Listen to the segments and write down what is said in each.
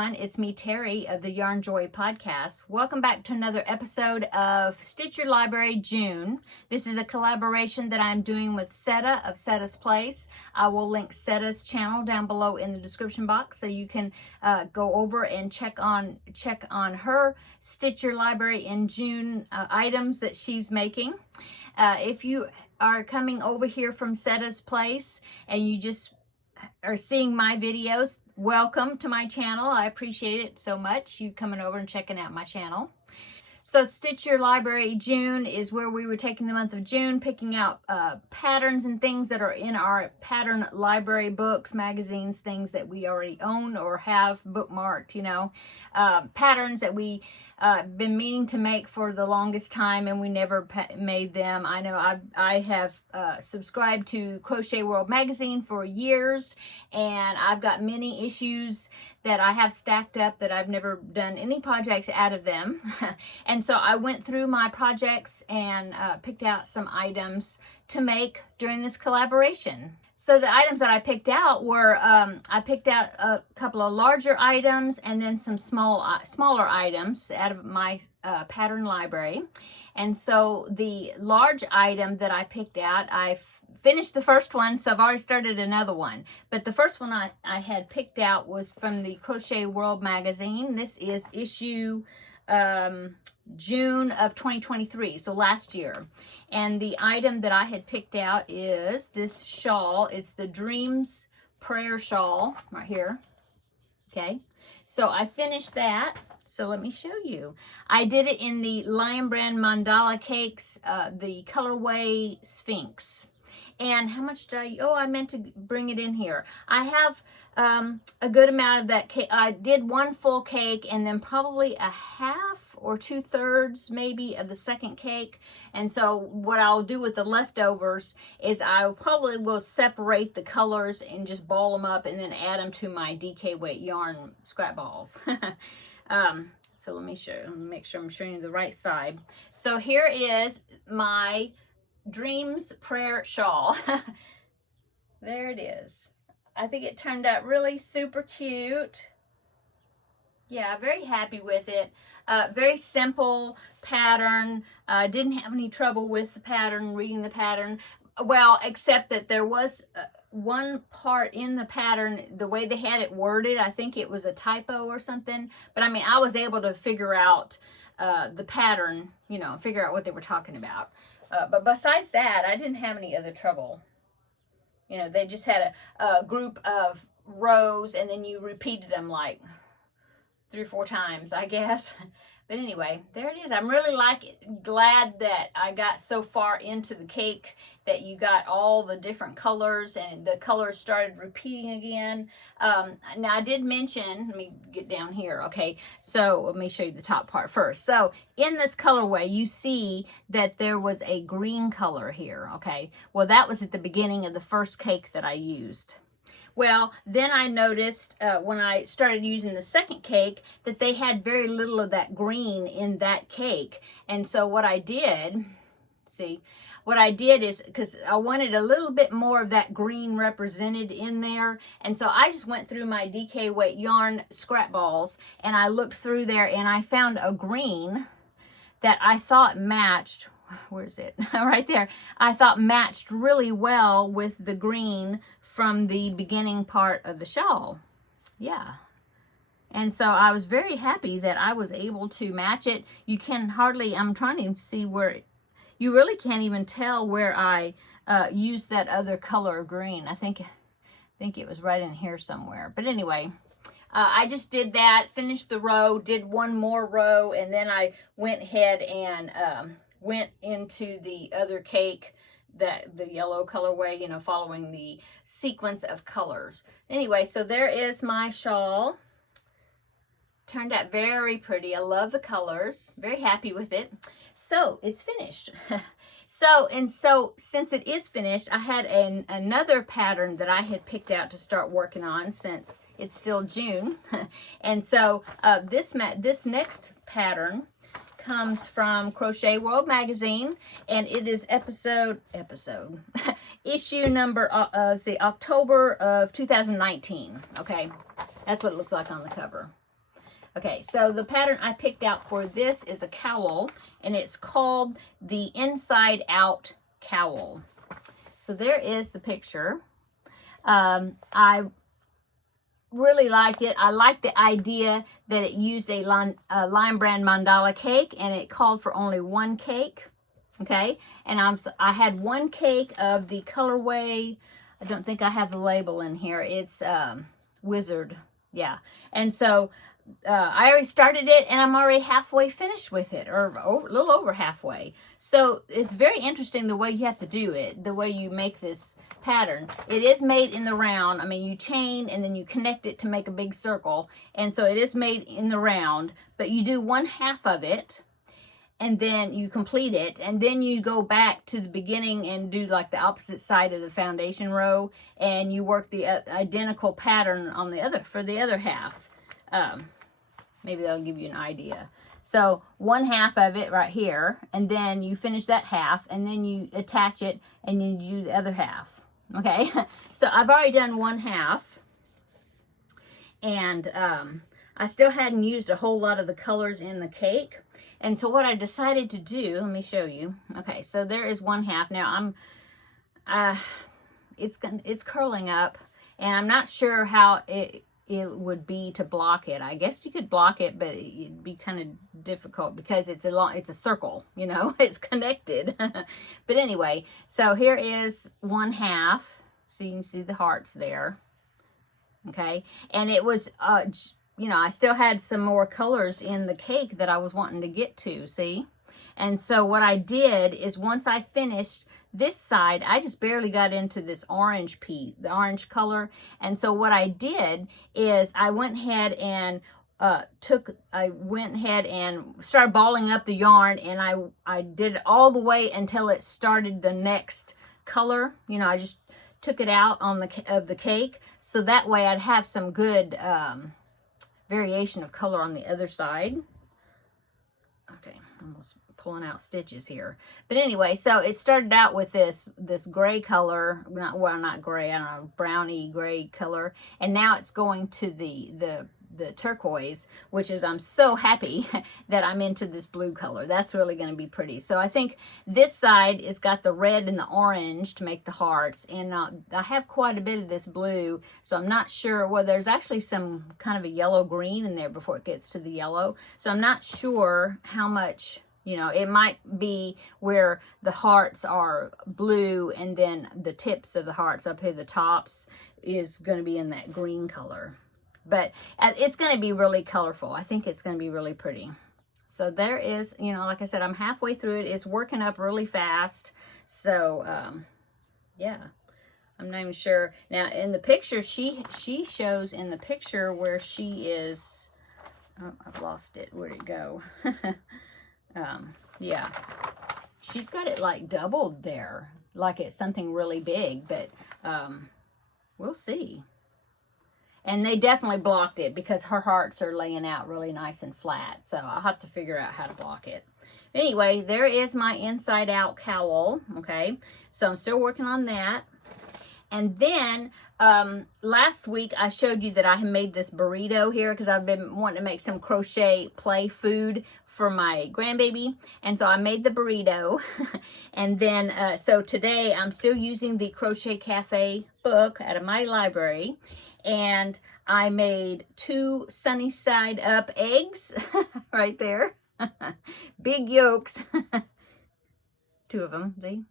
everyone. It's me, Terry, of the Yarn Joy podcast. Welcome back to another episode of Stitch Your Library June. This is a collaboration that I'm doing with Setta of Setta's Place. I will link Setta's channel down below in the description box so you can go over and check on her Stitch Your Library in June items that she's making. If you are coming over here from Setta's Place and you just are seeing my videos, welcome to my channel. I appreciate it so much, you coming over and checking out my channel. So Stitch Your Library June is where we were taking the month of June, picking out patterns and things that are in our pattern library books, magazines, things that we already own or have bookmarked, you know, patterns that we been meaning to make for the longest time and we never made them. I know I have subscribed to Crochet World magazine for years, and I've got many issues that I have stacked up that I've never done any projects out of them. And so I went through my projects and picked out some items to make during this collaboration. So the items that I picked out were, I picked out a couple of larger items and then some smaller items out of my pattern library. And so the large item that I picked out, I finished the first one, so I've already started another one. But the first one I had picked out was from the Crochet World magazine. This is issue June of 2023, so last year. And the item that I had picked out is this shawl. It's the Dreams Prayer Shawl right here. Okay, so I finished that. So let me show you. I did it in the Lion Brand Mandala Cakes, the colorway Sphinx. And how much did I meant to bring it in here. I have a good amount of that cake. I did one full cake and then probably a half or 2/3 maybe of the second cake. And so what I'll do with the leftovers is I probably will separate the colors and just ball them up and then add them to my DK weight yarn scrap balls. So let me make sure I'm showing you the right side. So here is my Dreams Prayer Shawl. There it is. I think it turned out really super cute. Yeah, very happy with it. Very simple pattern. Didn't have any trouble with the pattern, reading the pattern. Well, except that there was one part in the pattern, the way they had it worded, I think it was a typo or something. But I mean, I was able to figure out the pattern, you know, figure out what they were talking about. But besides that, I didn't have any other trouble. You know, they just had a group of rows and then you repeated them like 3 or 4 times, I guess. But anyway, there it is. I'm really glad that I got so far into the cake that you got all the different colors and the colors started repeating again. Now I did mention, let me get down here. Okay, so let me show you the top part first. So in this colorway, you see that there was a green color here. Okay, well that was at the beginning of the first cake that I used. Well, then I noticed when I started using the second cake that they had very little of that green in that cake. And so what I did, is, because I wanted a little bit more of that green represented in there. And so I just went through my DK weight yarn scrap balls and I looked through there and I found a green that I thought matched. Where's it? Right there. I thought matched really well with the green from the beginning part of the shawl. Yeah. And so I was very happy that I was able to match it. You can hardly, I'm trying to see where, you really can't even tell where I used that other color green. I think it was right in here somewhere. But anyway, I just did that, finished the row, did one more row, and then I went ahead and went into the other cake, the yellow colorway, you know, following the sequence of colors. Anyway, so there is my shawl. Turned out very pretty. I love the colors. Very happy with it. So it's finished. So since it is finished, I had another pattern that I had picked out to start working on since it's still June. And so this next pattern comes from Crochet World magazine, and it is issue number October of 2019. Okay, that's what it looks like on the cover. Okay, so the pattern I picked out for this is a cowl, and it's called the Inside Out Cowl. So there is the picture. I really liked it. I liked the idea that it used a Lime Brand mandala cake, and it called for only one cake. Okay, and I had one cake of the colorway. I don't think I have the label in here. It's Wizard. Yeah, and so I already started it, and I'm already halfway finished with it, or a little over halfway. So it's very interesting the way you have to do it, the way you make this pattern. It is made in the round. I mean, you chain and then you connect it to make a big circle, and so it is made in the round, but you do one half of it, and then you complete it, and then you go back to the beginning and do like the opposite side of the foundation row, and you work the identical pattern on the other, for the other half. Maybe that'll give you an idea. So one half of it right here, and then you finish that half, and then you attach it, and then you do the other half. Okay, so I've already done one half, and I still hadn't used a whole lot of the colors in the cake. And so what I decided to do, let me show you. Okay, so there is one half. Now it's curling up, and I'm not sure how it would be to block it. I guess you could block it, but it'd be kind of difficult because it's a circle, you know, it's connected. But anyway, so here is one half. So you can see the hearts there. Okay, and it was, you know, I still had some more colors in the cake that I was wanting to get to, see? And so what I did is once I finished this side, I just barely got into this orange piece, the orange color. And so what I did is I went ahead and started balling up the yarn, and I did it all the way until it started the next color. You know, I just took it out on the cake, so that way I'd have some good variation of color on the other side. Okay, almost pulling out stitches here. But anyway, so it started out with this gray color, not gray, I don't know, browny gray color, and now it's going to the turquoise, which is, I'm so happy that I'm into this blue color. That's really going to be pretty. So I think this side has got the red and the orange to make the hearts, and I have quite a bit of this blue, so I'm not sure. Well, there's actually some kind of a yellow green in there before it gets to the yellow, so I'm not sure how much. You know, it might be where the hearts are blue, and then the tips of the hearts up here, the tops, is going to be in that green color. But it's going to be really colorful. I think it's going to be really pretty. So there is, you know, like I said, I'm halfway through it. It's working up really fast. So, yeah, I'm not even sure. Now, in the picture, she shows in the picture where she is, oh, I've lost it. Where'd it go? Yeah, she's got it like doubled there, like it's something really big, but we'll see. And they definitely blocked it because her hearts are laying out really nice and flat, so I'll have to figure out how to block it. Anyway, there is my inside out cowl. Okay, so I'm still working on that. And then last week I showed you that I had made this burrito here because I've been wanting to make some crochet play food for my grandbaby, and so I made the burrito. And then so today I'm still using the Crochet Cafe book out of my library, and I made 2 sunny side up eggs right there. Big yolks. 2 of them, see?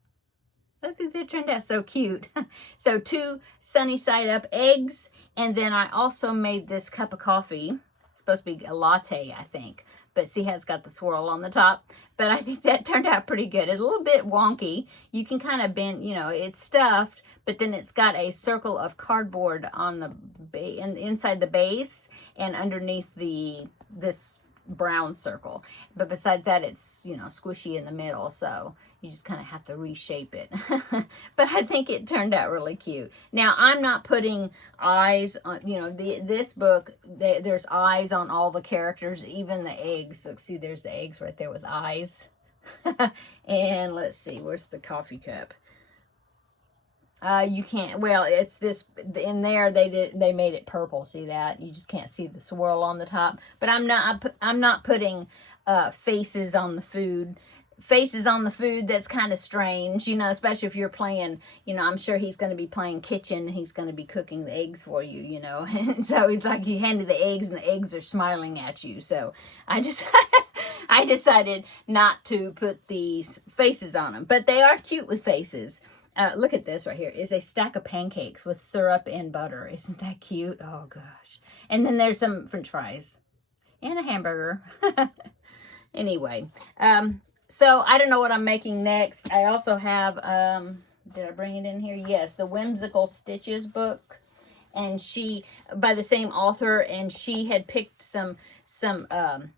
I think they turned out so cute. So 2 sunny side up eggs, and then I also made this cup of coffee. It's supposed to be a latte, I think. But see how it's got the swirl on the top? But I think that turned out pretty good. It's a little bit wonky. You can kind of bend, you know, it's stuffed, but then it's got a circle of cardboard on the inside the base and underneath this brown circle. But besides that, it's, you know, squishy in the middle, so you just kind of have to reshape it. But I think it turned out really cute. Now, I'm not putting eyes on, you know, this book, there's eyes on all the characters, even the eggs. Look, see, there's the eggs right there with eyes. And let's see, where's the coffee cup? You can't, well, it's this, in there, they made it purple. See that? You just can't see the swirl on the top. But I'm not putting faces on the food. Faces on the food, that's kind of strange, you know, especially if you're playing, you know, I'm sure he's going to be playing kitchen, and he's going to be cooking the eggs for you, you know. And so it's like you handed the eggs and the eggs are smiling at you. So I just I decided not to put these faces on them, but they are cute with faces. Look at this right here. Is a stack of pancakes with syrup and butter. Isn't that cute? Oh gosh. And then there's some French fries and a hamburger. Anyway, so I don't know what I'm making next. I also have, did I bring it in here? Yes, the Whimsical Stitches book, and she, by the same author, and she had picked some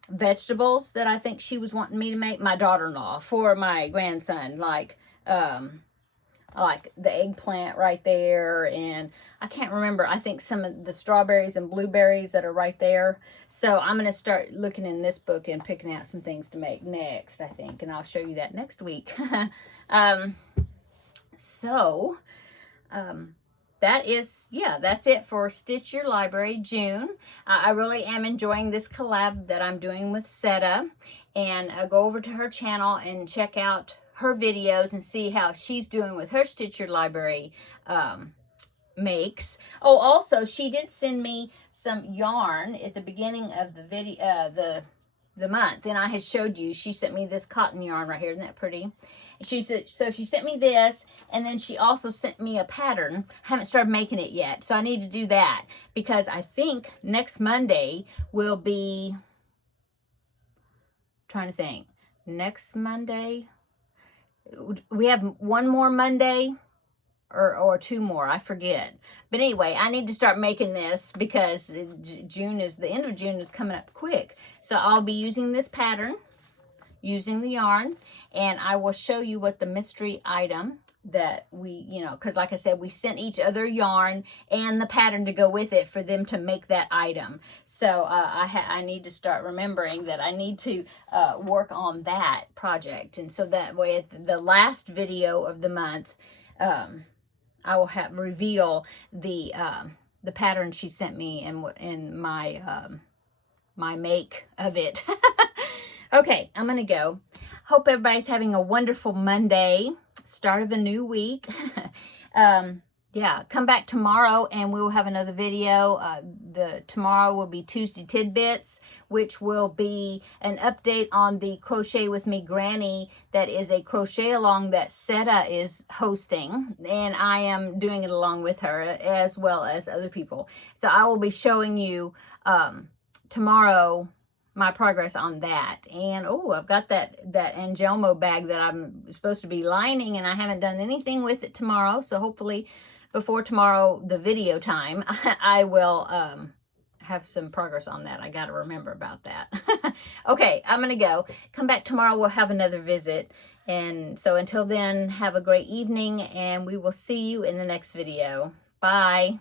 vegetables that I think she was wanting me to make, my daughter-in-law, for my grandson, like the eggplant right there, and I can't remember, I think some of the strawberries and blueberries that are right there. So I'm going to start looking in this book and picking out some things to make next, I think, and I'll show you that next week. That is, yeah, that's it for Stitch Your Library June. I really am enjoying this collab that I'm doing with Setta, and go over to her channel and check out her videos and see how she's doing with her Stitch Your Library makes. Oh, also, she did send me some yarn at the beginning of the video, the month, and I had showed you, she sent me this cotton yarn right here. Isn't that pretty? She said, so she sent me this, and then she also sent me a pattern. I haven't started making it yet, so I need to do that, because I think next Monday will be, trying to think, next Monday, we have one more Monday or two more, I forget. But anyway, I need to start making this, because June is, the end of June is coming up quick. So I'll be using this pattern, using the yarn, and I will show you what the mystery item that we, you know, because like I said, we sent each other yarn and the pattern to go with it for them to make that item. So I need to start remembering that I need to work on that project. And so that way, at the last video of the month, I will reveal the pattern she sent me and my my make of it. Okay, I'm gonna go. Hope everybody's having a wonderful Monday, start of a new week. Yeah, come back tomorrow and we will have another video. Tomorrow will be Tuesday Tidbits, which will be an update on the Crochet With Me Granny. That is a crochet along that Setta is hosting, and I am doing it along with her, as well as other people. So I will be showing you tomorrow my progress on that. And oh, I've got that Angelmo bag that I'm supposed to be lining, and I haven't done anything with it tomorrow. So hopefully before tomorrow, the video time, I will have some progress on that. I got to remember about that. Okay, I'm gonna go. Come back tomorrow, we'll have another visit. And so until then, have a great evening, and we will see you in the next video. Bye.